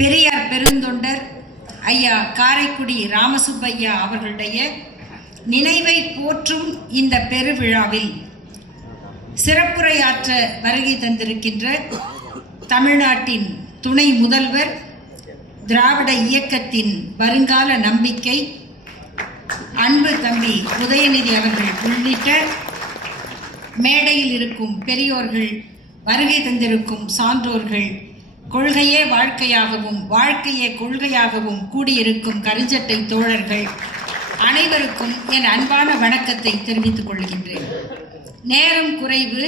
பெரியார் பெருந்தொண்டர் ஐயா காரைக்குடி ராமசுப்பையா அவர்களுடைய நினைவை போற்றும் இந்த பெருவிழாவில் சிறப்புரையாற்ற வருகை தந்திருக்கின்ற தமிழ்நாட்டின் துணை முதல்வர் திராவிட இயக்கத்தின் வருங்கால நம்பிக்கை அன்பு தம்பி உதயநிதி அவர்கள் உள்ளிட்ட மேடையில் இருக்கும் பெரியோர்கள் வருகை தந்திருக்கும் சான்றோர்கள் கொள்கையே வாழ்க்கையாகவும் வாழ்க்கையே கொள்கையாகவும் கூடியிருக்கும் கருஞ்சட்டை தோழர்கள் அனைவருக்கும் என் அன்பான வணக்கத்தை தெரிவித்துக் கொள்கின்றேன். நேரம் குறைவு.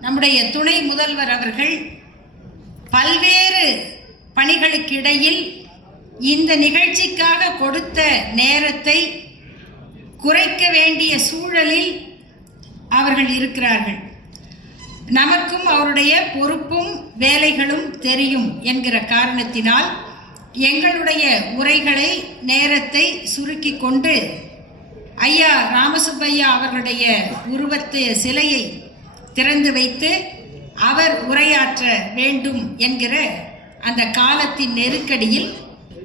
நம்முடைய துணை முதல்வர் அவர்கள் பல்வேறு பணிகளுக்கு இடையில் இந்த நிகழ்ச்சிக்காக கொடுத்த நேரத்தை குறைக்க வேண்டிய சூழலில் அவர்கள் இருக்கிறார்கள். நமக்கும் அவருடைய பொறுப்பும் வேலைகளும் தெரியும் என்கிற காரணத்தினால் எங்களுடைய உரைகளை நேரத்தை சுருக்கி கொண்டு ஐயா ராமசுப்பையா அவர்களுடைய உருவத்து சிலையை திறந்து வைத்து அவர் உரையாற்ற வேண்டும் என்கிற அந்த காலத்தின் நெருக்கடியில்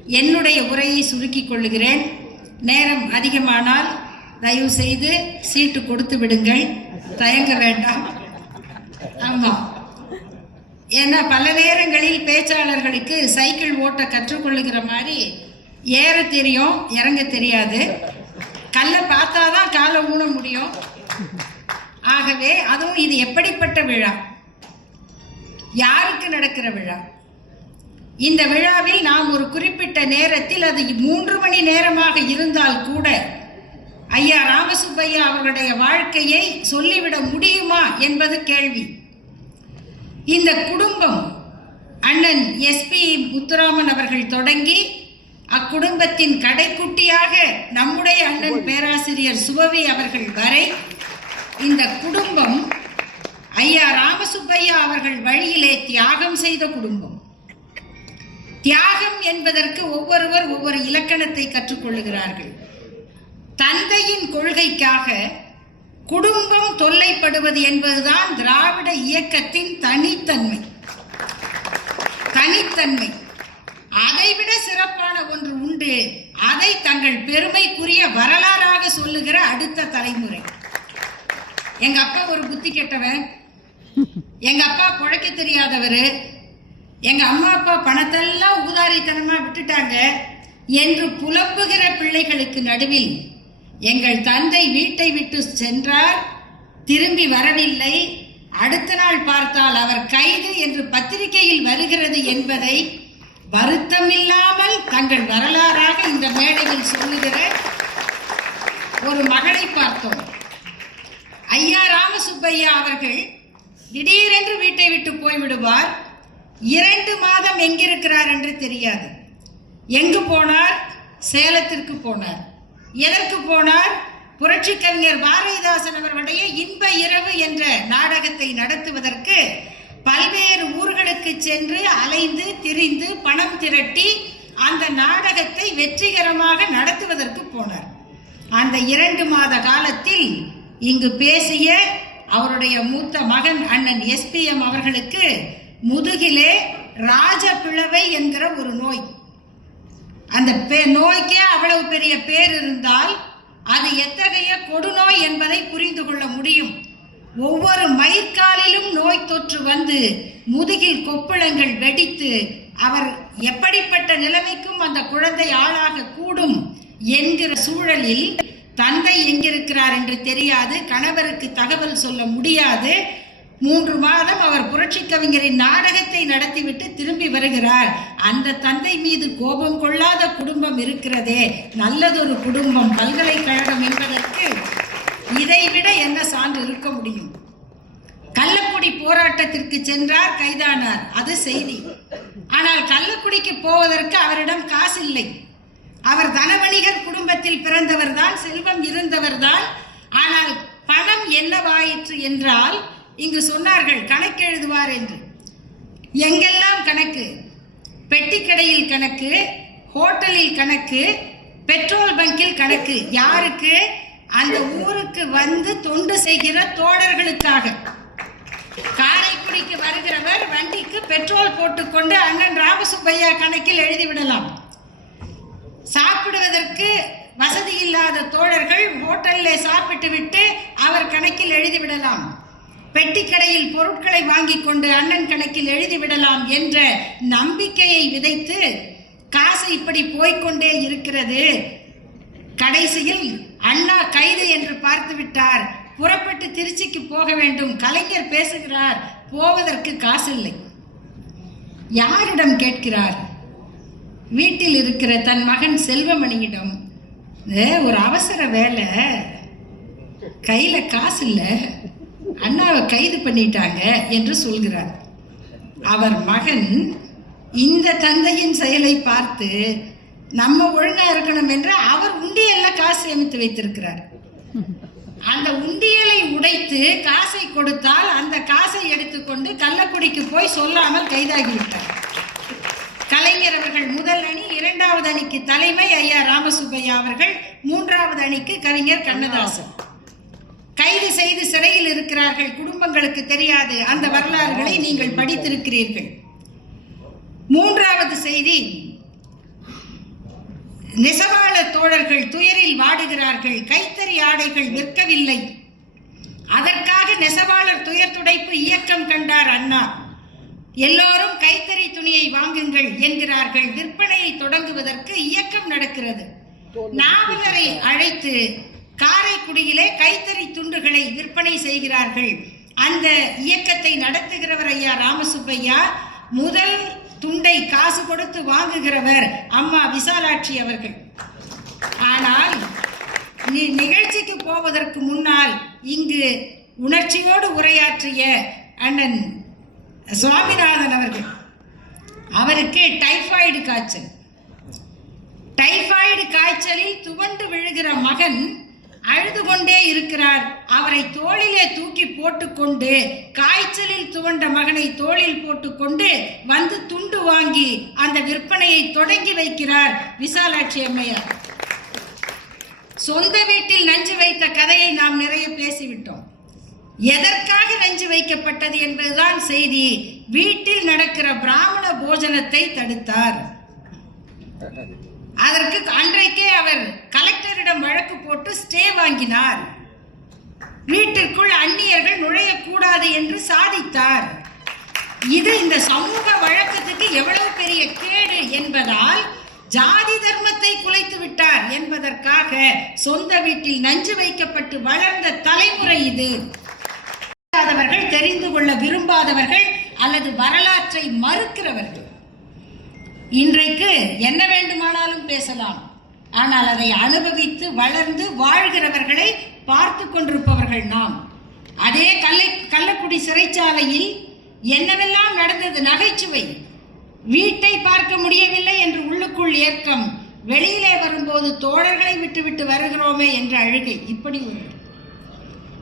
என்னுடைய உரையை சுருக்கிக் கொள்ளுகிறேன். நேரம் அதிகமானால் தயவு செய்து சீட்டு கொடுத்து விடுங்கள். தயங்க வேண்டாம். ஆமாம் ஏன்னா பல நேரங்களில் பேச்சாளர்களுக்கு சைக்கிள் ஓட்ட கற்றுக்கொள்ளுகிற மாதிரி ஏற தெரியும் இறங்க தெரியாது. கல்லை பார்த்தா தான் காலை ஊன முடியும். ஆகவே அதுவும் இது எப்படிப்பட்ட விழா? யாருக்கு நடக்கிற விழா? இந்த விழாவில் நாம் ஒரு குறிப்பிட்ட நேரத்தில் அது மூன்று மணி நேரமாக இருந்தால் கூட ஐயா ராமசுப்பையா அவர்களுடைய வாழ்க்கையை சொல்லிவிட முடியுமா என்பது கேள்வி. இந்த குடும்பம் அண்ணன் எஸ்பி முத்துராமன் அவர்கள் தொடங்கி அக்குடும்பத்தின் கடைக்குட்டியாக நம்முடைய அண்ணன் பேராசிரியர் சுபவி அவர்கள் வரை இந்த குடும்பம் ஐயா ராமசுப்பையா அவர்கள் வழியிலே தியாகம் செய்த குடும்பம். தியாகம் என்பதற்கு ஒவ்வொருவர் ஒவ்வொரு இலக்கணத்தை கற்றுக்கொள்ளுகிறார்கள். தந்தையின் கொள்கைக்காக குடும்பம் தொல்லைப்படுவது என்பதுதான் திராவிட இயக்கத்தின் தனித்தன்மை. தனித்தன்மை. அதைவிட சிறப்பான ஒன்று உண்டு. அதை தங்கள் பெருமைக்குரிய வரலாறாக சொல்லுகிற அடுத்த தலைமுறை. எங்க அப்பா ஒரு புத்தி கெட்டவன். எங்க அப்பா குழைக்க தெரியாதவர். எங்க அம்மா அப்பா பணத்தெல்லாம் உதாரித்தனமா விட்டுட்டாங்க. என்று புலம்புகிற பிள்ளைகளுக்கு நடுவில் எங்கள் தந்தை வீட்டை விட்டு சென்றார் திரும்பி வரவில்லை. அடுத்த நாள் பார்த்தால் அவர் கைது என்று பத்திரிகையில் வருகிறது என்பதை வருத்தமில்லாமல் தங்கள் வரலாறாக இந்த மேடையில் சொல்லுகிற ஒரு மகளை பார்த்தோம். ஐயா ராமசுப்பையா அவர்கள் திடீரென்று வீட்டை விட்டு போய்விடுவார். இரண்டு மாதம் எங்கிருக்கிறார் என்று தெரியாது. எங்கு போனார்? சேலத்திற்கு போனார். எதற்கு போனார்? புரட்சி கவிஞர் பாரதிதாசன் அவர்களுடைய இன்ப இரவு என்ற நாடகத்தை நடத்துவதற்கு பல்வேறு ஊர்களுக்கு சென்று அலைந்து திரிந்து பணம் திரட்டி அந்த நாடகத்தை வெற்றிகரமாக நடத்துவதற்கு போனார். அந்த இரண்டு மாத காலத்தில் இங்கு பேசிய அவருடைய மூத்த மகன் அண்ணன் எஸ்பிஎம் அவர்களுக்கு முதுகிலே ராஜபிளவை என்கிற ஒரு நோய். அந்த பே- நோய்க்கே அவ்வளவு பெரிய பேர் இருந்தால் அது எத்தகைய கொடுநோய் என்பதை புரிந்து கொள்ள முடியும். ஒவ்வொரு மயிர்காலிலும் நோய் தொற்று வந்து முதுகில் கொப்புளங்கள் வெடித்து அவர் எப்படிப்பட்ட நிலைமைக்கும் அந்த குழந்தை ஆளாக கூடும் என்கிற சூழலில் தந்தை எங்கிருக்கிறார் என்று தெரியாது கணவருக்கு தகவல் சொல்ல முடியாது மூன்று மாதம் அவர் புரட்சி கவிஞரின் நாடகத்தை நடத்திவிட்டு திரும்பி வருகிறார். அந்த தந்தை மீது கோபம் கொள்ளாத குடும்பம் இருக்கிறதே. நல்லதொரு குடும்பம் பல்கலைக்கழகம் என்பதற்கு இதைவிட என்ன சான்று இருக்க முடியும்? கள்ளக்குடி போராட்டத்திற்கு சென்றார் கைதானார். அது செய்தி. ஆனால் கள்ளக்குடிக்கு போவதற்கு அவரிடம் காசு இல்லை அவர் தனவணிகர் குடும்பத்தில் பிறந்தவர்தான் செல்வம் இருந்தவர்தான். ஆனால் பணம் என்னவாயிற்று என்றால் இங்கு சொன்னார்கள் கணக்கு எழுதுவார் என்று. எங்கெல்லாம் கணக்கு? பெட்டிக்கடையில் கணக்கு ஹோட்டலில் கணக்கு பெட்ரோல் பங்கில் கணக்கு. யாருக்கு? அந்த ஊருக்கு வந்து தொண்டு செய்கிற தோழர்களுக்காக. காரைக்குடிக்கு வருகிறவர் வண்டிக்கு பெட்ரோல் போட்டுக்கொண்டு அண்ணன் ராமசுப்பையா கணக்கில் எழுதிவிடலாம். சாப்பிடுவதற்கு வசதி இல்லாத தோழர்கள் ஹோட்டலில் சாப்பிட்டு விட்டு அவர் கணக்கில் எழுதிவிடலாம். பெட்டி கடையில் பொருட்களை வாங்கி கொண்டு அண்ணன் கணக்கில் எழுதிவிடலாம் என்ற நம்பிக்கையை விதைத்து காசு இப்படி போய்க்கொண்டே இருக்கிறது. கடைசியில் அண்ணா கைது என்று பார்த்து விட்டார். புறப்பட்டு திருச்சிக்கு போக வேண்டும். கலைஞர் பேசுகிறார் போவதற்கு காசு இல்லை யாரிடம் கேட்கிறார்? வீட்டில் இருக்கிற தன் மகன் செல்வமணியிடம் "ஏ, ஒரு அவசர வேலை. கையில காசு இல்லை அண்ணாவை கைது பண்ணிட்டாங்க என்று சொல்கிறார். அவர் மகன் இந்த தந்தையின் செயலை பார்த்து நம்ம ஒழுங்கா இருக்கணும் என்று அவர் உண்டியல்ல காசு சேமித்து வைத்திருக்கிறார். அந்த உண்டியலை உடைத்து காசை கொடுத்தால் அந்த காசை எடுத்துக்கொண்டு கள்ளக்குடிக்கு போய் சொல்லாமல் கைதாகிவிட்டார். கலைஞர் அவர்கள் முதல் அணி இரண்டாவது அணிக்கு தலைமை ஐயா ராமசுப்பையா அவர்கள் மூன்றாவது அணிக்கு கவிஞர் கண்ணதாசன். கைது செய்து சிறையில் இருக்கிறார்கள். குடும்பங்களுக்கு தெரியாது. அந்த வரலாறுகளை நீங்கள் படித்திருக்கிறீர்கள். மூன்றாவது செய்தி. நெசவாள தோழர்கள் துயரில் வாடுகிறார்கள். கைத்தறி ஆடைகள் விற்கவில்லை. அதற்காக நெசவாளர் துயர் துடைப்பு இயக்கம் கண்டார் அண்ணா. எல்லோரும் கைத்தறி துணியை வாங்குங்கள் என்கிறார்கள். விற்பனையை தொடங்குவதற்கு இயக்கம் நடக்கிறது. நாவலரை அழைத்து காரைக்குடியிலே கைத்தறி துண்டுகளை விற்பனை செய்கிறார்கள். அந்த இயக்கத்தை நடத்துகிறவர் ஐயா ராமசுப்பையா. முதல் துண்டை காசு கொடுத்து வாங்குகிறவர் அம்மா விசாலாட்சி அவர்கள். ஆனால் நி- நிகழ்ச்சிக்கு போவதற்கு முன்னால் இங்கு உணர்ச்சியோடு உரையாற்றிய அண்ணன் சுவாமிநாதன் அவர்கள். அவருக்கு டைஃபாய்டு காய்ச்சல். டைஃபாய்டு காய்ச்சலில் துவண்டு விழுகிற மகன் அழுது கொண்டே இருக்கிறார். அவரை தோளிலே தூக்கி போட்டுக்கொண்டு காய்ச்சலில் துவண்ட மகனை தோளில் போட்டுக்கொண்டு வந்து துண்டு வாங்கி அந்த விற்பனையை தொடங்கி வைக்கிறார் விசாலாட்சி அம்மையார். சொந்த வீட்டில் நஞ்சு வைத்த கதையை நாம் நிறைய பேசிவிட்டோம். எதற்காக நஞ்சு வைக்கப்பட்டது என்பதுதான் செய்தி. வீட்டில் நடக்கிற பிராமண போஜனத்தை தடுத்தார். அதற்கு அன்றைக்கே அவர் கலெக்டரிடம் வழக்கு போட்டு ஸ்டே வாங்கினார். வீட்டிற்குள் அந்நியர்கள் நுழையக்கூடாது என்று சாதித்தார். இது இந்த சமூக வழக்கத்துக்கு எவ்வளவு பெரிய கேடு என்பதால் ஜாதி தர்மத்தை குலைத்து விட்டார் என்பதற்காக சொந்த வீட்டில் நஞ்சு வைக்கப்பட்டு வளர்ந்த தலைமுறை இது. தெரிந்து கொள்ள விரும்பாதவர்கள் அல்லது வரலாற்றை மறுக்கிறவர்கள். இன்றைக்கு என்ன வேண்டுமானாலும் பேசலாம். ஆனால் அதை அனுபவித்து வளர்ந்து வாழ்கிறவர்களை பார்த்து கொண்டிருப்பவர்கள் நாம். அதே கல்லை கள்ளக்குடி சிறைச்சாலையில் என்னவெல்லாம் நடந்தது? நகைச்சுவை. வீட்டை பார்க்க முடியவில்லை என்று உள்ளுக்குள் ஏற்கம் வெளியிலே வரும்போது தோழர்களை விட்டுவிட்டு வருகிறோமே என்ற அழுகை இப்படி ஒன்று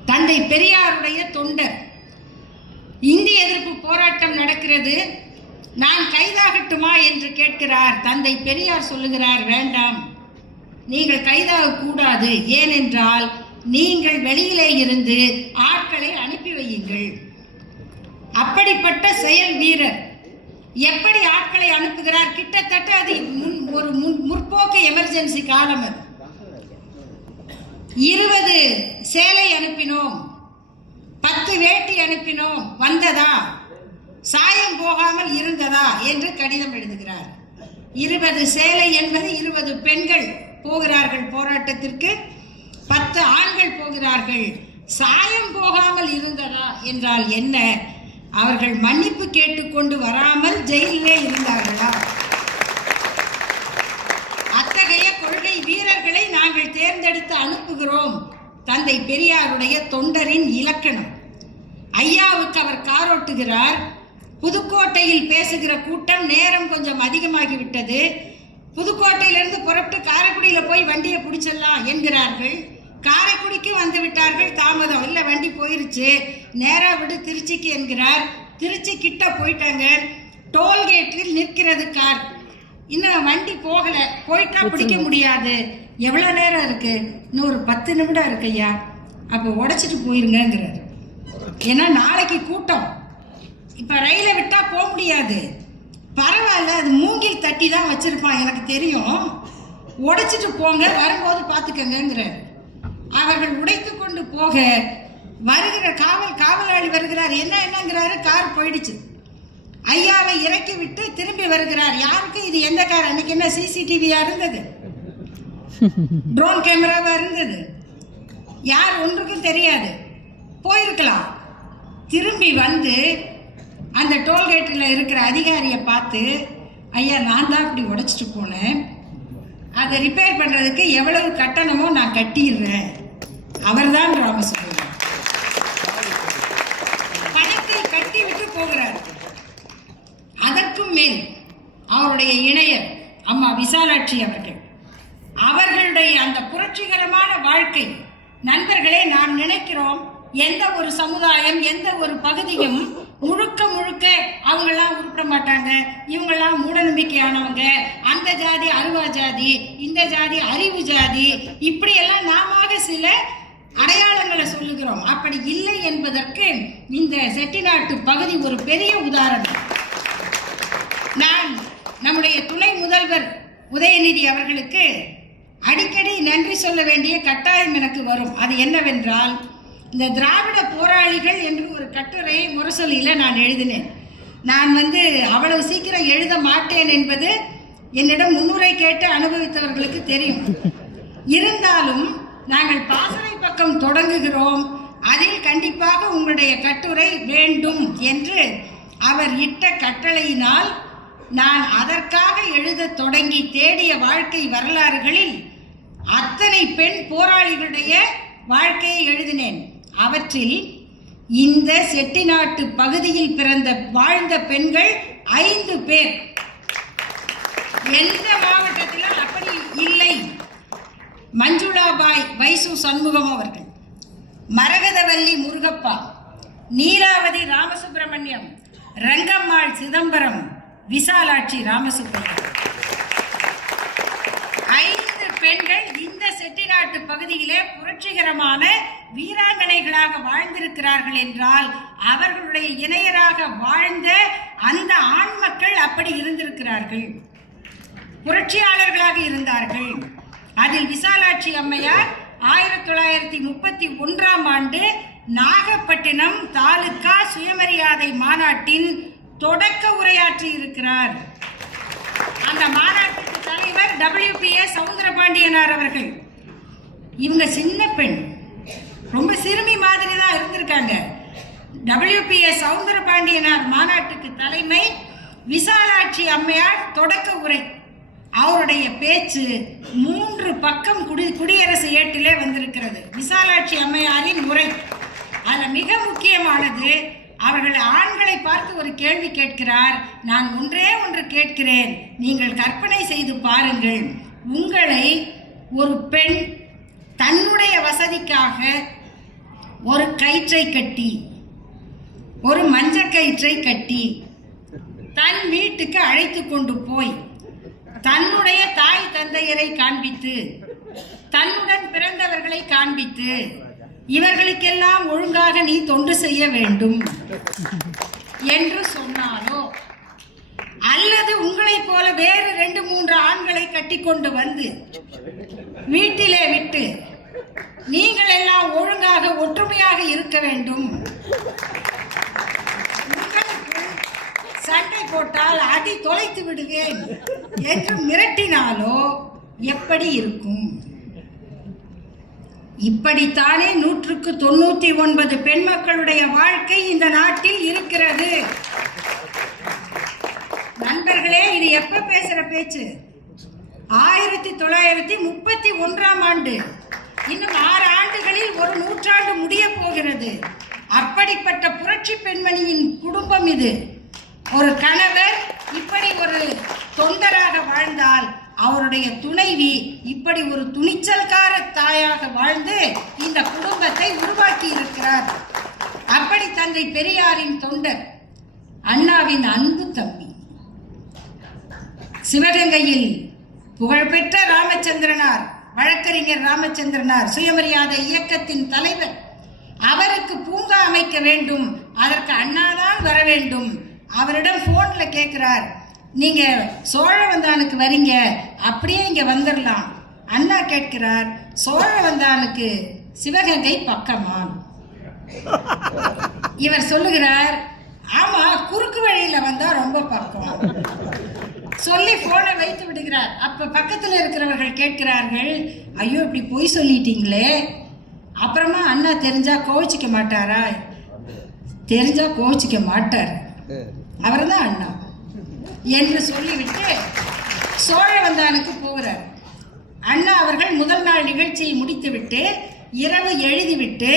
தந்தை பெரியாருடைய தொண்டர். இந்திய எதிர்ப்பு போராட்டம் நடக்கிறது. நான் கைதாகட்டுமா என்று கேட்கிறார். தந்தை பெரியார் சொல்லுகிறார் வேண்டாம். நீங்கள் கைதாக கூடாது ஏனென்றால் நீங்கள் வெளியிலே இருந்து ஆட்களை அனுப்பி வையுங்கள். அப்படிப்பட்ட செயல் வீரர் எப்படி ஆட்களை அனுப்புகிறார்? கிட்டத்தட்ட அது முன் ஒரு முன் முற்போக்கு எமர்ஜென்சி காலம் அது. இருபது சேலை அனுப்பினோம். பத்து வேட்டி அனுப்பினோம். வந்ததா? சாயம் போகாமல் இருந்ததா என்று கடிதம் எழுதுகிறார். இருபது சேலை என்பது இருபது பெண்கள் போகிறார்கள் போராட்டத்திற்கு பத்து ஆண்கள் போகிறார்கள். சாயம் போகாமல் இருந்ததா என்றால் என்ன? அவர்கள் மன்னிப்பு கேட்டுக்கொண்டு வராமல் ஜெயிலிலே இருந்தார்களா? அத்தகைய கொள்கை வீரர்களை நாங்கள் தேர்ந்தெடுத்து அனுப்புகிறோம். தந்தை பெரியாருடைய தொண்டரின் இலக்கணம். ஐயாவுக்கு அவர் காரோட்டுகிறார் புதுக்கோட்டையில் பேசுகிற கூட்டம் நேரம் கொஞ்சம் அதிகமாகிவிட்டது. புதுக்கோட்டையிலிருந்து புறப்பட்டு காரைக்குடியில போய் வண்டியை பிடிச்சிடலாம் என்கிறார்கள். காரைக்குடிக்கு வந்து விட்டார்கள் தாமதம். இல்லை வண்டி போயிருச்சு. நேரா விடு திருச்சிக்கு என்கிறார். திருச்சி கிட்ட போயிட்டாங்க. டோல்கேட்டில் நிற்கிறது கார். இன்னும் வண்டி போகல. போயிட்டா பிடிக்க முடியாது. எவ்வளவு நேரம் இருக்கு? இன்னும் ஒரு பத்து நிமிடம் இருக்கு ஐயா. அப்போ உடைச்சிட்டு போயிருங்கிறாரு ஏன்னா நாளைக்கு கூட்டம். இப்போ ரயிலை விட்டால் போக முடியாது. பரவாயில்ல அது மூங்கில் தட்டி தான் வச்சுருப்பான் எனக்கு தெரியும். உடைச்சிட்டு போங்க வரும்போது பார்த்துக்கங்கங்கிறார். அவர்கள் உடைத்து கொண்டு போக வருகிற காவல் காவலாளி வருகிறார். என்ன என்னங்கிறாரு? கார் போயிடுச்சு. ஐயாவை இறக்கி விட்டு திரும்பி வருகிறார். யாருக்கு? இது எந்த கார்? அன்னைக்கு என்ன சிசிடிவியா இருந்தது? ட்ரோன் கேமராவா இருந்தது? யார்? ஒன்றுக்கும் தெரியாது. போயிருக்கலாம். திரும்பி வந்து அந்த டோல்கேட்டில் இருக்கிற அதிகாரியை பார்த்து ஐயா நான் தான் இப்படி உடைச்சிட்டு போனேன். அதை ரிப்பேர் பண்ணுறதுக்கு எவ்வளவு கட்டணமோ நான் கட்டிடுறேன். அவர் அவர்தான் ராமசுப்ரமணியன் பணத்தை கட்டி விட்டு போகிறார். அதற்கும் மேல் அவருடைய இணையர் அம்மா விசாலாட்சி அவர்கள். அவர்களுடைய அந்த புரட்சிகரமான வாழ்க்கை நண்பர்களே நாம் நினைக்கிறோம் எந்த ஒரு சமுதாயம் எந்த ஒரு பகுதியும் முழுக்க முழுக்க அவங்களாம் உருப்பிட மாட்டாங்க. இவங்கெல்லாம் மூடநம்பிக்கையானவங்க. அந்த ஜாதி அருவா ஜாதி இந்த ஜாதி அறிவு ஜாதி. இப்படியெல்லாம் நாம சில அடையாளங்களை சொல்லுகிறோம். அப்படி இல்லை என்பதற்கு இந்த செட்டிநாட்டு பகுதி ஒரு பெரிய உதாரணம். நான் நம்முடைய துணை முதல்வர் உதயநிதி அவர்களுக்கு அடிக்கடி நன்றி சொல்ல வேண்டிய கட்டாயம் எனக்கு வரும். அது என்னவென்றால் இந்த திராவிட போராளிகள் என்று ஒரு கட்டுரை முரசொலியில் நான் எழுதினேன். நான் வந்து அவ்வளவு சீக்கிரம் எழுத மாட்டேன் என்பது என்னிடம் முன்னுரை கேட்டு அனுபவித்தவர்களுக்கு தெரியும். இருந்தாலும் நாங்கள் பாசறை பக்கம் தொடங்குகிறோம். அதில் கண்டிப்பாக உங்களுடைய கட்டுரை வேண்டும் என்று அவர் இட்ட கட்டளையினால் நான் அதற்காக எழுதத் தொடங்கி தேடிய வாழ்க்கை வரலாறுகளில் அத்தனை பெண் போராளிகளுடைய வாழ்க்கையை எழுதினேன். அவற்றில் இந்த செட்டிநாட்டு பகுதியில் பிறந்த வாழ்ந்த பெண்கள் ஐந்து பேர். எந்த மாவட்டத்திலும் அப்படி இல்லை. மஞ்சுளாபாய் வைசு சண்முகம் அவர்கள் மரகதவல்லி முருகப்பா நீலாவதி ராமசுப்பிரமணியம் ரங்கம்மாள் சிதம்பரம் விசாலாட்சி ராமசுப்பிரமணியம் ஐந்து பெண்கள் இந்த செட்டிநாட்டு பகுதியிலே புரட்சிகரமான வீராங்கனைகளாக வாழ்ந்திருக்கிறார்கள் என்றால் அவர்களுடைய இணையராக வாழ்ந்த அந்த ஆண் மக்கள் அப்படி இருந்திருக்கிறார்கள். புரட்சியாளர்களாக இருந்தார்கள். அதில் விசாலாட்சி அம்மையார் ஆயிரத்தி தொள்ளாயிரத்தி முப்பத்தி ஒன்றாம் ஆண்டு நாகப்பட்டினம் தாலுக்கா சுயமரியாதை மாநாட்டின் தொடக்க உரையாற்றி இருக்கிறார். அந்த மாநாட்டுக்கு தலைவர் டபிள்யூபிஎஸ் சவுந்தரபாண்டியனார் அவர்கள். இவங்க சின்ன பெண். ரொம்ப சிறுமி மாதிரி தான் இருந்திருக்காங்க டபிள்யூபிஎஸ் சவுந்தரபாண்டியனார் மாநாட்டுக்கு தலைமை விசாலாட்சி அம்மையார் தொடக்க உரை. அவருடைய பேச்சு மூன்று பக்கம் குடி குடியரசு ஏட்டிலே வந்திருக்கிறது. விசாலாட்சி அம்மையாரின் உரை. அதில் மிக முக்கியமானது அவர்கள் ஆண்களை பார்த்து ஒரு கேள்வி கேட்கிறார். நான் ஒன்றே ஒன்று கேட்கிறேன். நீங்கள் கற்பனை செய்து பாருங்கள். உங்களை ஒரு பெண் தன்னுடைய வசதிக்காக ஒரு கயிற்றை கட்டி ஒரு மஞ்ச கயிற்றை கட்டி தன் வீட்டுக்கு அழைத்து கொண்டு போய் தன்னுடைய தாய் தந்தையரை காண்பித்து தன்னுடன் பிறந்தவர்களை காண்பித்து இவர்களுக்கெல்லாம் ஒழுங்காக நீ தொண்டு செய்ய வேண்டும் என்று சொன்னாலோ அல்லது உங்களைப் போல வேறு ரெண்டு மூன்று ஆண்களை கட்டி கொண்டு வந்து வீட்டிலே விட்டு நீங்கள் எல்லாம் ஒழுங்காக ஒற்றுமையாக இருக்க வேண்டும். சண்டை போட்டால் அடி தொலைத்து விடுவேன் என்று மிரட்டினாலோ எப்படி இருக்கும்? இப்படித்தானே நூற்றுக்கு தொண்ணூத்தி ஒன்பது பெண் மக்களுடைய வாழ்க்கை இந்த நாட்டில் இருக்கிறது. நண்பர்களே இது எப்ப பேசுற பேச்சு? ஆயிரத்தி தொள்ளாயிரத்தி முப்பத்தி ஒன்றாம் ஆண்டு. இன்னும் ஆறு ஆண்டுகளில் ஒரு நூற்றாண்டு முடிய போகிறது. அப்படிப்பட்ட புரட்சி பெண்மணியின் குடும்பம் இது. ஒரு கணவர் இப்படி ஒரு தொண்டராக வாழ்ந்தால் அவருடைய துணைவி இப்படி ஒரு துணிச்சல்கார தாயாக வாழ்ந்து இந்த குடும்பத்தை உருவாக்கி இருக்கிறார். அப்படி தந்தை பெரியாரின் தொண்டர் அண்ணாவின் அன்பு தம்பி. சிவகங்கையில் புகழ்பெற்ற ராமச்சந்திரனார். வழக்கறிஞர் ராமச்சந்திரனார் சுயமரியாதை இயக்கத்தின் தலைவர். அவருக்கு பூங்கா அமைக்க வேண்டும். அதற்கு அண்ணாதான் வர வேண்டும். அவரிடம் ஃபோனில் கேட்குறார் நீங்கள் சோழவந்தானுக்கு வரீங்க. அப்படியே இங்கே வந்துடலாம் அண்ணா கேட்கிறார் சோழவந்தானுக்கு சிவகங்கை பக்கமான் இவர் சொல்லுகிறார் ஆமா குறுக்கு வழியில வந்தா ரொம்ப பக்கம். சொல்லி போனை வைத்து விடுகிறார். அப்ப பக்கத்துல இருக்கிறவர்கள் கேட்கிறார்கள் ஐயோ இப்படி பொய் சொல்லிட்டீங்களே. அப்புறமா அண்ணா தெரிஞ்சா கோவிச்சிக்க மாட்டாரா? தெரிஞ்சா கோவிச்சிக்க மாட்டார். அவர்தான் அண்ணா. என்று சொல்லிவிட்டு சோழவந்தானுக்கு போகிறார். அண்ணா அவர்கள் முதல் நாள் நிகழ்ச்சியை முடித்துவிட்டு இரவு எழுதிவிட்டு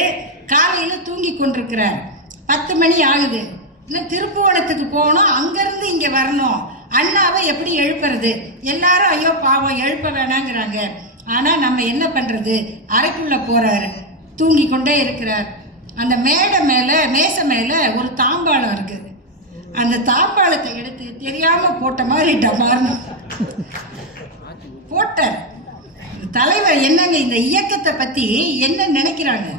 காலையில் தூங்கி கொண்டிருக்கிறார். பத்து மணி ஆகுது. இன்னும் திருப்புவனத்துக்கு போகணும்? அங்கேருந்து இங்கே வரணும். அண்ணாவை எப்படி எழுப்புறது? எல்லாரும் ஐயோ பாவம் எழுப்ப வேணாங்கிறாங்க. ஆனால் நம்ம என்ன பண்ணுறது அறைக்குள்ளே போகிறாரு தூங்கி கொண்டே இருக்கிறார். அந்த மேடை மேலே மேசை மேலே ஒரு தாம்பாளம் இருக்குது அந்த தாம்பாளத்தை எடுத்து தெரியாமல் போட்ட மாதிரி டமார்னு. போட்டார். தலைவர் என்னங்க இந்த இயக்கத்தை பற்றி என்ன நினைக்கிறாங்க?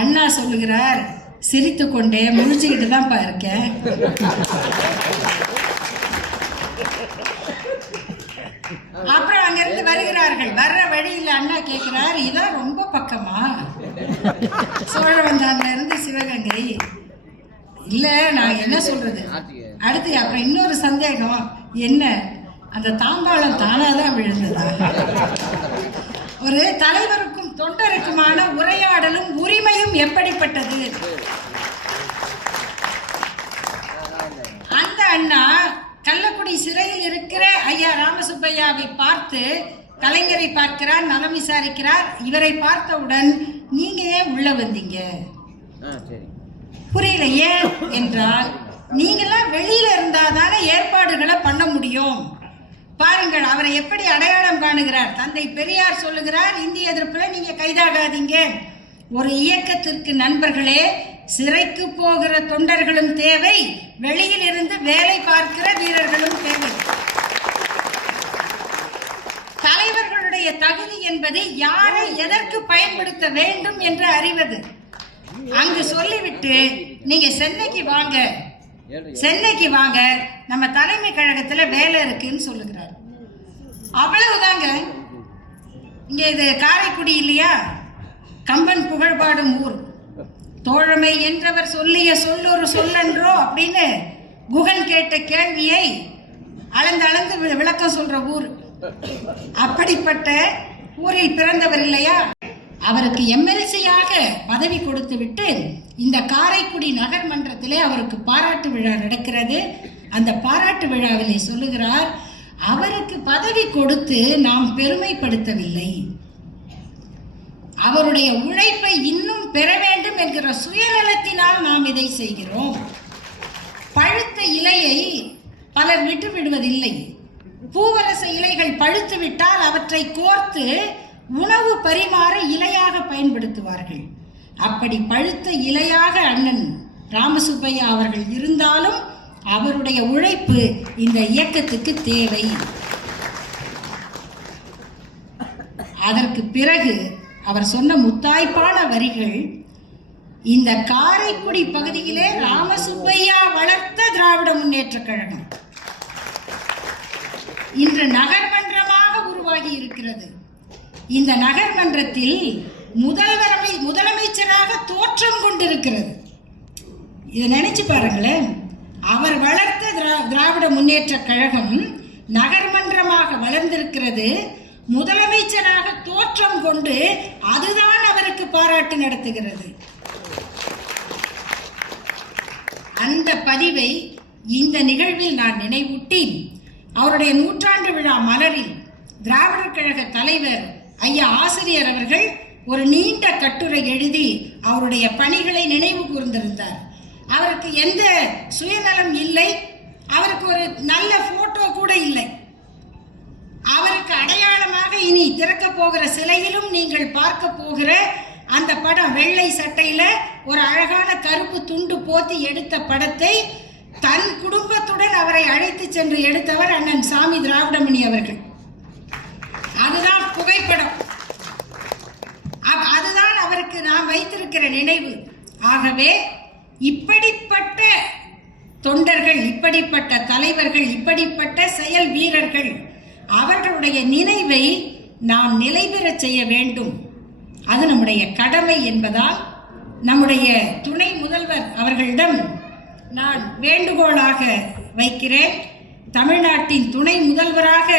அண்ணா சொல்லுகிறார் சிரித்து கொண்டே முழிச்சுக்கிட்டு தான்ப்பா இருக்கேன். அப்புறம் அங்கிருந்து வருகிறார்கள். வர்ற வழியில் அண்ணா கேட்கிறார் இதான் ரொம்ப பக்கமா? சோழவந்தான்ல இருந்து சிவகங்கை. இல்ல நான் என்ன சொல்றது? அடுத்து அப்புறம் இன்னொரு சந்தேகம் என்ன? அந்த தாம்பாளம் தானாதான் விழுந்ததா? ஒரு தலைவருக்கும் தொண்டருக்குமான உரையாடலும் உரிமையும் எப்படிப்பட்டது? அந்த அண்ணா கள்ளக்குடி சிறையில் இருக்கிற ஐயா ராமசுப்பையாவை பார்த்து கலைஞரை பார்க்கிறார் நலம் விசாரிக்கிறார். இவரை பார்த்தவுடன் நீங்க ஏன் உள்ள வந்தீங்க? புரியல ஏன் என்றால் நீங்களாம் வெளியில இருந்தாதானே ஏற்பாடுகளை பண்ண முடியும். பாருங்கள் அவரை எப்படி அடையாளம் காணுகிறார். தந்தை பெரியார் சொல்லுகிறார் இந்திய எதிர்ப்புல நீங்க கைதாகாதீங்க. ஒரு இயக்கத்திற்கு நண்பர்களே சிறைக்கு போகிற தொண்டர்களும் தேவை வெளியில் இருந்து வேலை பார்க்கிற வீரர்களும் தேவை. தலைவர்களுடைய தகுதி என்பது யாரை எதற்கு பயன்படுத்த வேண்டும் என்று அறிவது? அங்கு சொல்லிவிட்டு நீங்க சென்னைக்கு வாங்க. சென்னைக்கு வாங்க. நம்ம தலைமை கழகத்துல வேலை இருக்குன்னு சொல்லுகிறார். அவ்வளவுதாங்க. இங்க இது காரைக்குடி இல்லையா? கம்பன் புகழ்பாடும் ஊர். தோழமை என்றவர் சொல்லிய சொல்லொரு சொல்லன்றோ அப்படின்னு குகன் கேட்ட கேள்வியை அளந்து அளந்து வி- விளக்கம் சொல்ற ஊர். அப்படிப்பட்ட ஊரில் பிறந்தவர் இல்லையா? அவருக்கு எம்எல்சியாக பதவி கொடுத்துவிட்டு இந்த காரைக்குடி நகர்மன்றத்திலே அவருக்கு பாராட்டு விழா நடக்கிறது. அந்த பாராட்டு விழாவிலே சொல்லுகிறார் அவருக்கு பதவி கொடுத்து நாம் பெருமைப்படுத்தவில்லை. அவருடைய உழைப்பை இன்னும் பெற வேண்டும் என்கிற சுயநலத்தினால் நாம் இதை செய்கிறோம். பழுத்த இலையை பலர் விட்டு விடுவதில்லை பூவரச இலைகள் பழுத்து விட்டால் அவற்றை கோர்த்து உணவு பரிமாற இலையாக பயன்படுத்துவார்கள். அப்படி பழுத்த இலையாக அண்ணன் ராமசுப்பையா அவர்கள் இருந்தாலும் அவருடைய உழைப்பு இந்த இயக்கத்துக்கு தேவை. அதற்கு பிறகு அவர் சொன்ன முத்தாய்ப்பான வரிகள் இந்த காரைக்குடி பகுதியிலே ராமசுப்பையா வளர்த்த திராவிட முன்னேற்ற கழகம். இன்று நகர்மன்றமாக உருவாகி இருக்கிறது இந்த நகர்மன்றத்தில் முதல்வரமை முதலமைச்சராக தோற்றம் கொண்டிருக்கிறது. இதை நினைச்சு பாருங்களேன். அவர் வளர்த்த திரா- திராவிட முன்னேற்ற கழகம் நகர்மன்றமாக வளர்ந்திருக்கிறது. முதலமைச்சராக தோற்றம் கொண்டு அதுதான் அவருக்கு பாராட்டு நடத்துகிறது. அந்த பதிவை இந்த நிகழ்வில் நான் நினைவூட்டி அவருடைய நூற்றாண்டு விழா மலரில் திராவிடர் கழக தலைவர் ஐயா ஆசிரியர் அவர்கள் ஒரு நீண்ட கட்டுரை எழுதி அவருடைய பணிகளை நினைவு கூர்ந்திருந்தார். அவருக்கு எந்த சுயநலம் இல்லை. அவருக்கு ஒரு நல்ல போட்டோ கூட இல்லை. அவருக்கு அடையாளமாக இனி திறக்க போகிற சிலையிலும் நீங்கள் பார்க்க போகிற அந்த படம் வெள்ளை சட்டையில் ஒரு அழகான கருப்பு துண்டு போத்தி எடுத்த படத்தை தன் குடும்பத்துடன் அவரை அழைத்து சென்று எடுத்தவர் அண்ணன் சாமி திராவிடமணி அவர்கள். அதுதான் புகைப்படம். அதுதான் அவருக்கு நான் வைத்திருக்கிற நினைவு. ஆகவே இப்படிப்பட்ட தொண்டர்கள் இப்படிப்பட்ட தலைவர்கள் இப்படிப்பட்ட செயல் வீரர்கள் அவர்களுடைய நினைவை நாம் நிலைபெறச் செய்ய வேண்டும். அது நம்முடைய கடமை என்பதால் நம்முடைய துணை முதல்வர் அவர்களிடம் நான் வேண்டுகோளாக வைக்கிறேன். தமிழ்நாட்டின் துணை முதல்வராக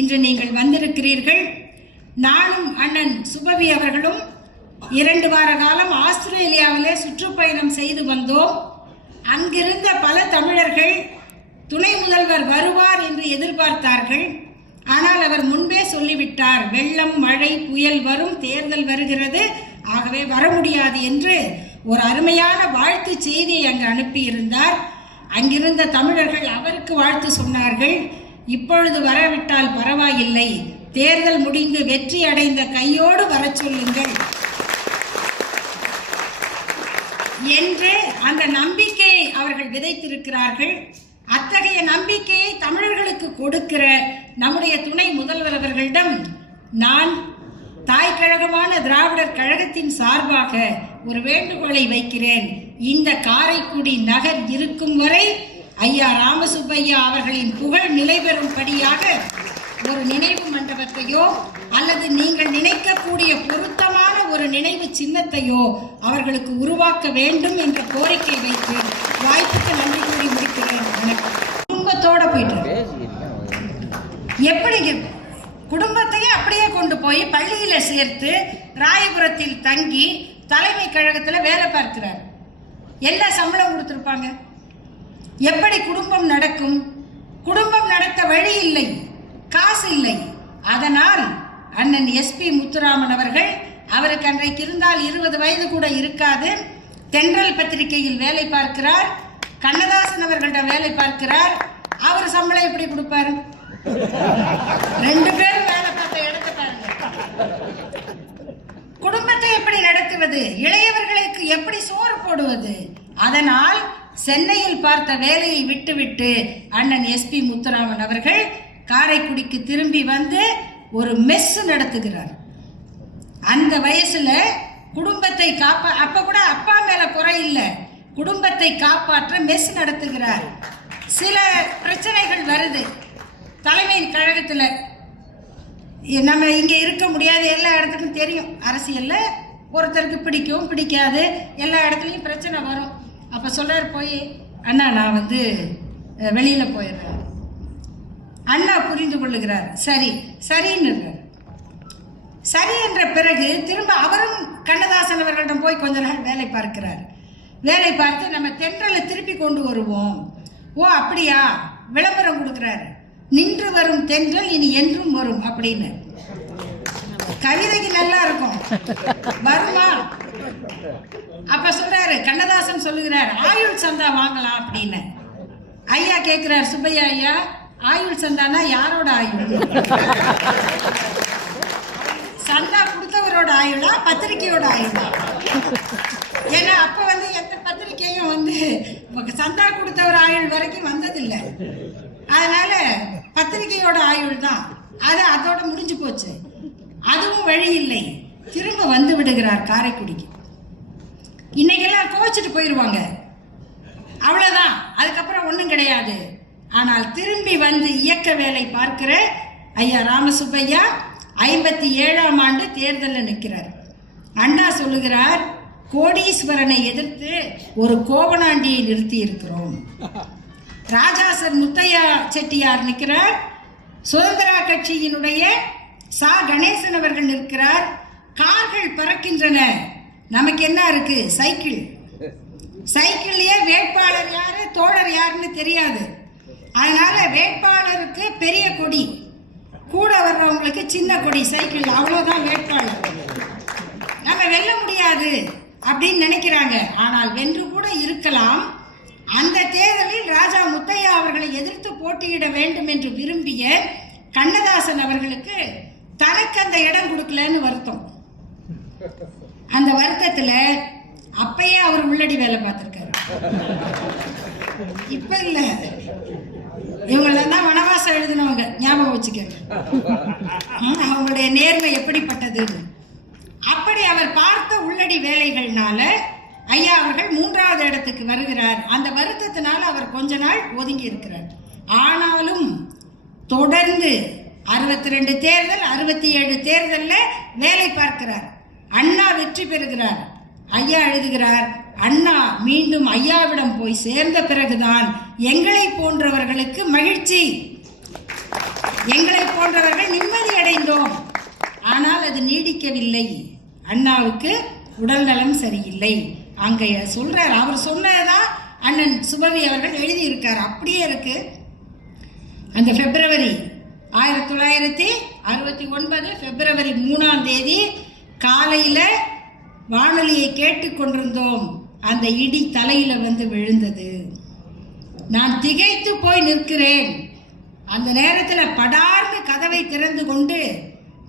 இன்று நீங்கள் வந்திருக்கிறீர்கள். நானும் அண்ணன் சுபவி அவர்களும் இரண்டு வார காலம் ஆஸ்திரேலியாவிலே சுற்றுப்பயணம் செய்து வந்தோம். அங்கிருந்த பல தமிழர்கள் துணை முதல்வர் வருவார் என்று எதிர்பார்த்தார்கள். ஆனால் அவர் முன்பே சொல்லிவிட்டார் வெள்ளம் மழை புயல் வரும் தேர்தல் வருகிறது. ஆகவே வர முடியாது என்று ஒரு அருமையான வாழ்த்து செய்தியை அங்கு அனுப்பியிருந்தார். அங்கிருந்த தமிழர்கள் அவருக்கு வாழ்த்து சொன்னார்கள். இப்பொழுது வரவிட்டால் பரவாயில்லை. தேர்தல் முடிந்து வெற்றி அடைந்த கையோடு வரச் சொல்லுங்கள். என்று அந்த நம்பிக்கையை அவர்கள் விதைத்திருக்கிறார்கள். அத்தகைய நம்பிக்கையை தமிழர்களுக்கு கொடுக்கிற நம்முடைய துணை முதல்வர் அவர்களிடம் நான் தாய் கழகமான திராவிடர் கழகத்தின் சார்பாக ஒரு வேண்டுகோளை வைக்கிறேன். இந்த காரைக்குடி நகர் இருக்கும் வரை ஐயா ராமசுப்பையா அவர்களின் புகழ் நிலை பெறும்படியாக ஒரு நினைவு மண்டபத்தையோ அல்லது நீங்கள் நினைக்கக்கூடிய பொருத்தமான ஒரு நினைவு சின்னத்தையோ அவர்களுக்கு உருவாக்க வேண்டும் என்ற கோரிக்கை வைத்து வாய்ப்புக்கு நன்றி கூறி முடிக்கிறேன். வணக்கம். குடும்பத்தோட போயிட்டு எப்படி குடும்பத்தையும் அப்படியே கொண்டு போய் பள்ளியில் சேர்த்து ராயபுரத்தில் தங்கி தலைமை கழகத்தில் வேலை பார்க்கிறார். என்ன சம்பளம் கொடுத்துருப்பாங்க. எப்படி குடும்பம் நடக்கும்? குடும்பம் நடத்த வழி இல்லை. காசு இல்லை. அதனால் அண்ணன் எஸ்பி முத்துராமன் அவர்கள் அவருக்கு அன்றைக்கு இருந்தால் இருபது வயது கூட இருக்காது. தென்றல் பத்திரிகையில் வேலை பார்க்கிறார். கண்ணதாசன் அவர்கள்ட்ட வேலை பார்க்கிறார். அவர் சம்பளம் எப்படி கொடுப்பாரு? ரெண்டு பேரும் வேலை பார்த்த குடும்பத்தை எப்படி நடத்துவது? இளையவர்களுக்கு எப்படி சோறு போடுவது? அதனால் சென்னையில் பார்த்த வேலையை விட்டுவிட்டு அண்ணன் எஸ்பி முத்துராமன் அவர்கள் காரைக்குடிக்கு திரும்பி வந்து ஒரு மெஸ் நடத்துகிறார். அந்த வயசுல குடும்பத்தை காப்பா அப்ப கூட அப்பா மேல குறை இல்லை. குடும்பத்தை காப்பாற்ற மெஸ் நடத்துகிறார். சில பிரச்சனைகள் வருது. தலைமை கழகத்தில் நம்ம இங்கே இருக்க முடியாது எல்லா இடத்துக்கும் தெரியும். அரசியலில் ஒருத்தருக்கு பிடிக்கும் பிடிக்காது. எல்லா இடத்துலையும் பிரச்சனை வரும். அப்போ சொல்கிறார் போய் அண்ணா நான் வந்து வெளியில் போயிடுறேன். அண்ணா புரிந்து கொள்ளுகிறார். சரி சரின்னு சரி என்ற பிறகு திரும்ப அவரும் கண்ணதாசன் அவர்களிடம் போய் கொஞ்ச நாள் வேலை பார்க்கிறார். வேலை பார்த்து நம்ம தென்றலை திருப்பி கொண்டு வருவோம். ஓ அப்படியா? விளம்பரம் கொடுக்குறாரு. நின்று வரும் தென்றல் இனி என்றும் வரும் அப்படின்னு. கவிதைக்கு நல்லா இருக்கும். வருமா? அப்ப சொல்றாரு கண்ணதாசன் சொல்லுகிறார் ஆயுள் சந்தா வாங்கலாம் அப்படின்னு. ஐயா கேட்கிறார் சுப்பையா ஐயா ஆயுள் சந்தானா யாரோட ஆயுள்? சந்தா கொடுத்தவரோட ஆயுளா பத்திரிக்கையோட ஆயுளா? ஏன்னா அப்ப வந்து எந்த பத்திரிக்கையும் வந்து சந்தா கொடுத்தவர் ஆயுள் வரைக்கும் வந்ததில்லை. அதனால பத்திரிக்கையோட ஆயுள் தான் அது அதோட முடிஞ்சு போச்சு. அதுவும் வழி இல்லை. திரும்ப வந்து விடுகிறார் காரைக்குடிக்கு. இன்னைக்கெல்லாம் கோச்சிட்டு போயிடுவாங்க அவ்வளோதான் அதுக்கப்புறம் ஒன்றும் கிடையாது. ஆனால் திரும்பி வந்து இயக்க வேலை பார்க்கிற ஐயா ராமசுப்பையா ஐம்பத்தி ஏழாம் ஆண்டு தேர்தலில் நிற்கிறார். அண்ணா சொல்லுகிறார் கோடீஸ்வரனை எதிர்த்து ஒரு கோவனாண்டியை நிறுத்தி இருக்கிறோம் ராஜாசர் முத்தையா செட்டியார் நிற்கிறார். சுதந்திரா கட்சியினுடைய சா கணேசன் அவர்கள் நிற்கிறார். கார்கள் பறக்கின்றன. நமக்கு என்ன இருக்கு? சைக்கிள். சைக்கிள்லயே வேட்பாளர் யாரு? தோழர் யாருன்னு தெரியாது. அதனால வேட்பாளருக்கு பெரிய கொடி. கூட வர்றவங்களுக்கு சின்ன கொடி சைக்கிள். அவ்வளோதான் வேட்பாளர். நம்ம வெல்ல முடியாது அப்படின்னு நினைக்கிறாங்க. ஆனால் வென்று கூட இருக்கலாம். அந்த தேர்தலில் ராஜா முத்தையா அவர்களை எதிர்த்து போட்டியிட வேண்டும் என்று விரும்பிய கண்ணதாசன் அவர்களுக்கு தனக்கு அந்த இடம் கொடுக்கலன்னு வருத்தம். அந்த வருத்தத்துல அப்பயே அவர் உள்ளடி வேலை பார்த்திருக்காரு. இப்ப இல்ல. இவங்களெல்லாம் வனவாசம் எழுதினவங்க. ஞாபகம் வச்சுக்கோங்க. அவங்களுடைய நேர்மை எப்படிப்பட்டதுன்னு. அப்படி அவர் பார்த்த உள்ளடி வேலைகள்னால ஐயா அவர்கள் மூன்றாவது இடத்துக்கு வருகிறார். அந்த வருத்தத்தினால் அவர் கொஞ்ச நாள் ஒதுங்கி இருக்கிறார். ஆனாலும் தொடர்ந்து அறுபத்தி ரெண்டு தேர்தல் அறுபத்தி ஏழு தேர்தலில் வேலை பார்க்கிறார். அண்ணா வெற்றி பெறுகிறார். ஐயா எழுதுகிறார் அண்ணா மீண்டும் ஐயாவிடம் போய் சேர்ந்த பிறகுதான் எங்களை போன்றவர்களுக்கு மகிழ்ச்சி. எங்களை போன்றவர்கள் நிம்மதி அடைந்தோம். ஆனால் அது நீடிக்கவில்லை. அண்ணாவுக்கு உடல்நலம் சரியில்லை. அங்கே சொல்கிறார் அவர் சொன்னதான் அண்ணன் சுபவி அவர்கள் எழுதியிருக்கார். அப்படியே இருக்கு. அந்த பிப்ரவரி ஆயிரத்தி தொள்ளாயிரத்தி அறுபத்தி ஒன்பது பிப்ரவரி மூணாம் தேதி காலையில் வானொலியை கேட்டுக்கொண்டிருந்தோம் அந்த இடி தலையில் வந்து விழுந்தது. நான் திகைத்து போய் நிற்கிறேன். அந்த நேரத்தில் படார்ந்து கதவை திறந்து கொண்டு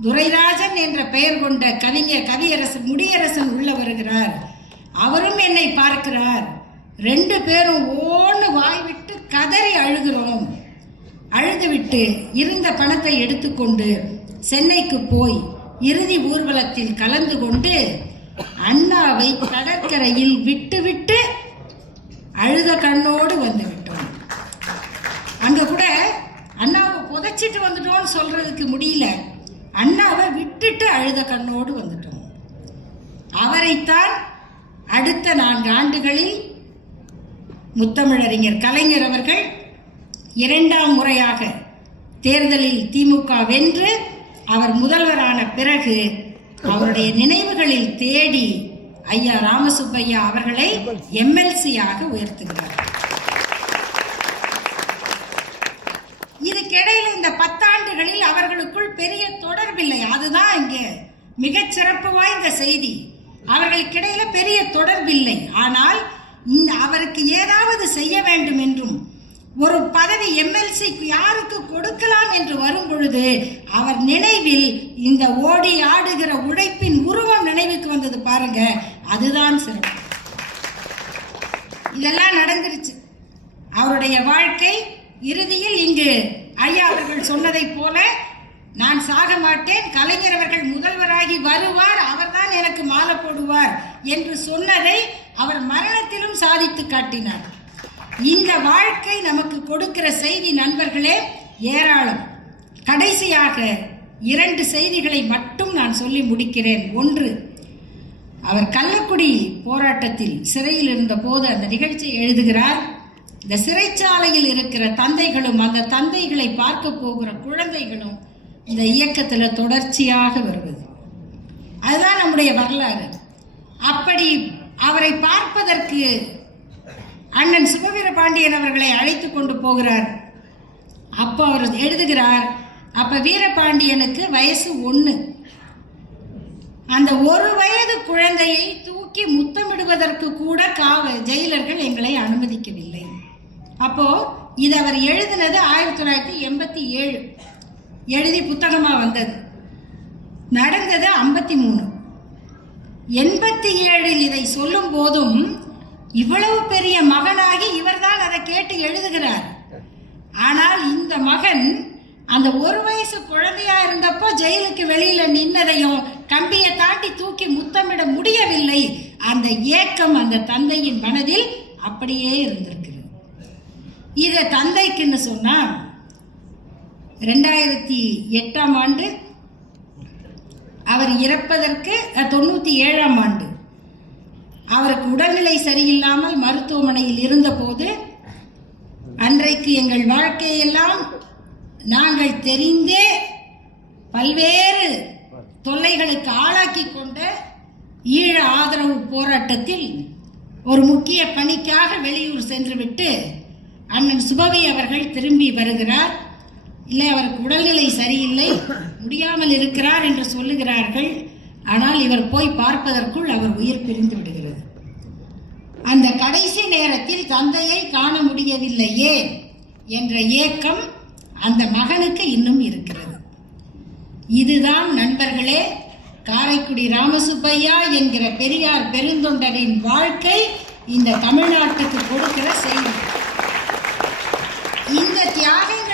துரைராஜன் என்ற பெயர் கொண்ட கவிஞர் கவியரசன் முடியரசன் உள்ள வருகிறார். அவரும் என்னை பார்க்கிறார். ரெண்டு பேரும் ஓன்னு வாய் விட்டு கதறி அழுகிறோம். அழுதுவிட்டு இருந்த பணத்தை எடுத்துக்கொண்டு சென்னைக்கு போய் இறுதி ஊர்வலத்தில் கலந்து கொண்டு அண்ணாவை கடற்கரையில் விட்டுவிட்டு அழுத கண்ணோடு வந்துவிட்டோம் அங்கே அங்க கூட அண்ணாவை புதைச்சிட்டு வந்துட்டோம்னு சொல்றதுக்கு முடியல. அண்ணாவை விட்டுட்டு அழுத கண்ணோடு வந்துட்டோம். அவரைத்தான் அடுத்த நான்கு ஆண்டுகளில் முத்தமிழறிஞர் கலைஞர் அவர்கள் இரண்டாம் முறையாக தேர்தலில் திமுக வென்று அவர் முதல்வரான பிறகு அவருடைய நினைவுகளில் தேடி ஐயா ராமசுப்பையா அவர்களை எம்எல்சியாக உயர்த்துகிறார். இதுக்கிடையில் இந்த பத்தாண்டுகளில் அவர்களுக்குள் பெரிய தொடர்பில்லை. அதுதான் இங்கே மிகச் சிறப்பு வாய்ந்த செய்தி. அவர்களுக்கிடையில பெரிய தொடர்பில்லை. ஆனால் இந்த அவருக்கு ஏதாவது செய்ய வேண்டும் என்றும் ஒரு பதவி எம்எல்சிக்கு யாருக்கு கொடுக்கலாம் என்று வரும் பொழுது அவர் நினைவில் இந்த ஓடி ஆடுகிற உழைப்பின் உருவம் நினைவுக்கு வந்தது பாருங்க. அதுதான் சிறப்பு. இதெல்லாம் நடந்துருச்சு. அவருடைய வாழ்க்கை இறுதியில் இங்கு ஐயா அவர்கள் சொன்னதைப் போல நான் சாக மாட்டேன். கலைஞர் அவர்கள் முதல்வராகி வருவார். அவர்தான் எனக்கு மாலை போடுவார் என்று சொன்னதை அவர் மரணத்திலும் சாதித்து காட்டினார். இந்த வாழ்க்கை நமக்கு கொடுக்கிற செய்தி நண்பர்களே ஏராளம். கடைசியாக இரண்டு செய்திகளை மட்டும் நான் சொல்லி முடிக்கிறேன். ஒன்று அவர் கள்ளக்குடி போராட்டத்தில் சிறையில் இருந்த போது அந்த நிகழ்ச்சியை எழுதுகிறார். இந்த சிறைச்சாலையில் இருக்கிற தந்தைகளும் அந்த தந்தைகளை பார்க்க போகிற குழந்தைகளும் இந்த இயக்கத்தில் தொடர்ச்சியாக வருவது. அதுதான் நம்முடைய வரலாறு. அப்படி அவரை பார்ப்பதற்கு அண்ணன் சுபவீர பாண்டியன் அவர்களை அழைத்து கொண்டு போகிறார். அப்போ அவர் எழுதுகிறார் அப்போ வீரபாண்டியனுக்கு வயசு ஒன்று அந்த ஒரு வயது குழந்தையை தூக்கி முத்தமிடுவதற்கு கூட காவ ஜெயிலர்கள் எங்களை அனுமதிக்கவில்லை. அப்போ இது அவர் எழுதினது ஆயிரத்தி தொள்ளாயிரத்தி எண்பத்தி ஏழு. எழுதி புத்தகமாக வந்தது. நடந்தது ஐம்பத்தி மூணு எண்பத்தி ஏழில் இதை சொல்லும் போதும் இவ்வளவு பெரிய மகனாகி இவர்தான் அதை கேட்டு எழுதுகிறார். ஆனால் இந்த மகன் அந்த ஒரு வயசு குழந்தையா இருந்தப்போ ஜெயிலுக்கு வெளியில நின்னதையும் கம்பியை தாண்டி தூக்கி முத்தமிட முடியவில்லை. அந்த ஏக்கம் அந்த தந்தையின் மனதில் அப்படியே இருந்திருக்கிறது. இதை தந்தைக்குன்னு சொன்னா ரெண்டாயிரத்தி எட்டாம் ஆண்டு அவர் இறப்பதற்கு தொண்ணூற்றி ஏழாம் ஆண்டு. அவருக்கு உடல்நிலை சரியில்லாமல் மருத்துவமனையில் இருந்தபோது அன்றைக்கு எங்கள் வாழ்க்கையெல்லாம் நாங்கள் தெரிந்தே பல்வேறு தொல்லைகளுக்கு ஆளாக்கி கொண்ட ஈழ ஆதரவு போராட்டத்தில் ஒரு முக்கிய பணிக்காக வெளியூர் சென்றுவிட்டு அண்ணன் சுபவி அவர்கள் திரும்பி வருகிறார். இல்லை அவருக்கு உடல்நிலை சரியில்லை முடியாமல் இருக்கிறார் என்று சொல்லுகிறார்கள். ஆனால் இவர் போய் பார்ப்பதற்குள் அவர் உயிர் பிரிந்து விடுகிறது. அந்த கடைசி நேரத்தில் தந்தையை காண முடியவில்லையே என்ற ஏக்கம் அந்த மகனுக்கு இன்னும் இருக்கிறது. இதுதான் நண்பர்களே காரைக்குடி ராமசுப்பையா என்கிற பெரியார் பெருந்தொண்டரின் வாழ்க்கை இந்த தமிழ்நாட்டுக்கு கொடுக்கிற செய்தி. இந்த தியாகங்கள்